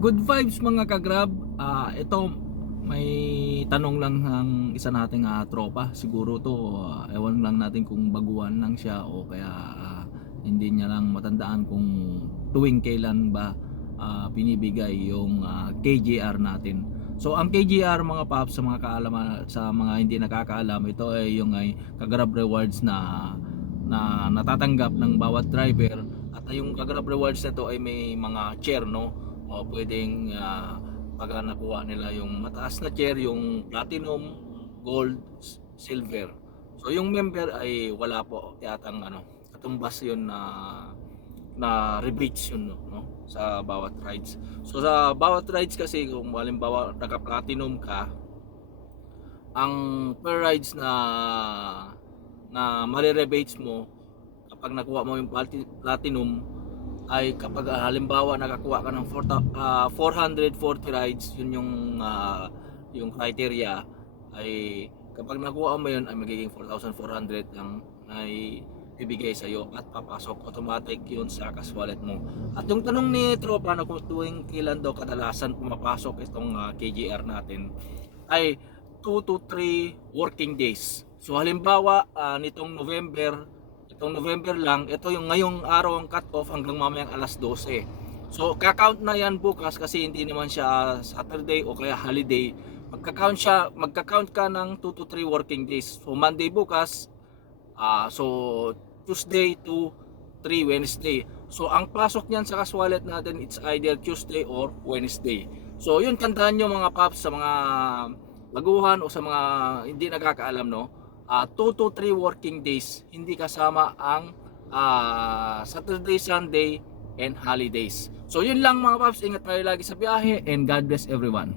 Good vibes mga ka-Grab. Ito may tanong lang ng isa nating tropa. Siguro to ewan lang natin kung baguhan lang siya o kaya hindi niya lang matandaan kung tuwing kailan ba binibigay yung KGR natin. So ang KGR mga paps, sa mga kaalaman, sa mga hindi nakakaalam, ito ay yung ka-Grab rewards na natatanggap ng bawat driver. At yung ka-Grab rewards na to ay may mga chair, no? O pwedeng pag nakuha nila yung mataas na chair, yung platinum, gold, silver. So yung member ay wala po yatang katumbas yun na rebates yun, no, sa bawat rides. So sa bawat rides kasi kung halimbawa naka platinum ka, ang per rides na mare-rebates mo kapag nakuha mo yung platinum ay kapag halimbawa nakakuha ka ng 440 rides, yun yung criteria, ay kapag nakuha mo yun ay magiging 4,400 lang ay bibigay sa iyo at papasok automatic yun sa cash wallet mo. At yung tanong ni tropa na kung tuwing kailan daw kadalasan pumapasok itong KGR natin ay 2 to 3 working days. So halimbawa itong November lang, ito yung ngayong araw ang cut off hanggang mamayang alas 12. So kakount na yan bukas kasi hindi naman siya Saturday o kaya holiday. Magka-count ka ng 2 to 3 working days. So Monday bukas, so Tuesday to 3 Wednesday. So ang pasok niyan sa cash wallet natin, it's either Tuesday or Wednesday. So yun, tandaan nyo mga paps, sa mga baguhan o sa mga hindi nakakaalam, no, 2 to 3 working days, hindi kasama ang Saturday, Sunday, and holidays. So yun lang mga paps, ingat tayo lagi sa biyahe and God bless everyone.